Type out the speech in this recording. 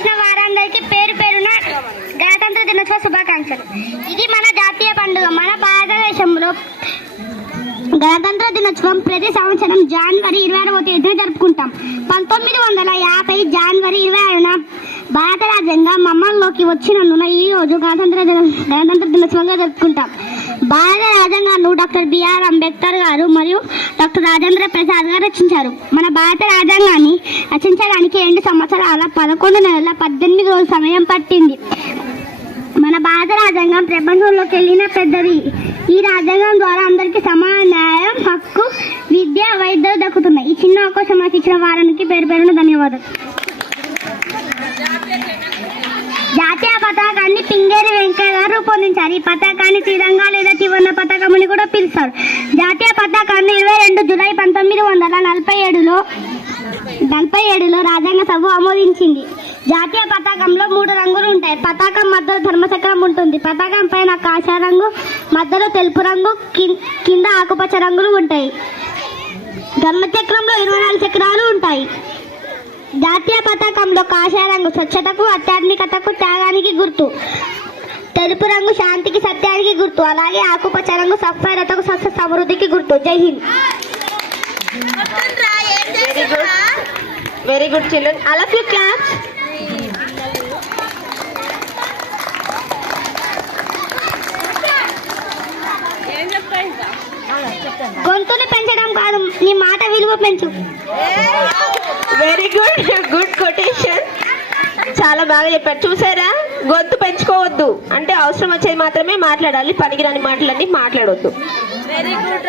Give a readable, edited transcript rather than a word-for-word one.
చేసిన వారందరికీ పేరు పేరున గణతంత్ర దినోత్సవ శుభాకాంక్షలు. ఇది మన జాతీయ పండుగ. మన భారతదేశంలో గణతంత్ర దినోత్సవం ప్రతి సంవత్సరం జనవరి 26వ తేదీన జరుపుకుంటాం. 1950 జనవరి 26న భారత రాజ్యాంగం అమల్లోకి వచ్చినందున ఈ రోజు గణతంత్ర దినోత్సవంగా జరుపుకుంటాం. భారత రాజ్యాంగాన్ని డాక్టర్ బిఆర్ అంబేద్కర్ గారు మరియు డాక్టర్ రాజేంద్ర ప్రసాద్ గారు రచించారు. మన భారత రాజ్యాంగాన్ని రచించడానికి 2 సంవత్సరాల 11 నెలల 18 రోజుల సమయం పట్టింది. మన భారత రాజ్యాంగం ప్రపంచంలోకి వెళ్ళిన పెద్దది. ఈ రాజ్యాంగం ద్వారా అందరికీ సమాన న్యాయం, హక్కు, విద్య, వైద్యులు దక్కుతున్నాయి. ఈ చిన్న అవకాశం నాకు ఇచ్చిన వారానికి పేరు పేరున ధన్యవాదాలు. జాతీయ పతాకాన్ని పింగేరి వెంకయ్య గారు రూపొందించారు. ఈ పతాకాన్ని తిరంగా లేదా త్రివర్ణ పతాకం అని కూడా పిలుస్తారు. జాతీయ పతాకాన్ని 22 జూలై 1947లో రాజ్యాంగ సభ ఆమోదించింది. జాతీయ పతాకంలో 3 రంగులు ఉంటాయి. పతాకం మధ్యలో ధర్మచక్రం ఉంటుంది. పతాకం పైన కాషాయ రంగు, మధ్యలో తెలుపు రంగు, కింద ఆకుపచ్చ రంగులు ఉంటాయి. ధర్మచక్రంలో 24 చక్రాలు ఉంటాయి. జాతీయ పతాకంలో కాషాయ రంగు స్వచ్ఛతకు, ఆధ్యాత్మికతకు, త్యాగానికి గుర్తు. తెలుపు రంగు శాంతికి, సత్యానికి గుర్తు. అలాగే ఆకుపచ్చ రంగు సఫైరతకు, సస్య సమృద్ధికి గుర్తు. Jai Hind. Very good children. All of you claps. గొంతుని పెంచడం కాదు, నీ మాట విలువ పెంచు. Very good, good quotation. చాలా బాగా చెప్పారు. చూసారా, గొంతు పెంచుకోవద్దు అంటే అవసరం వచ్చేది మాత్రమే మాట్లాడాలి, పనికిరాని మాటలన్నీ మాట్లాడొద్దు. Very good.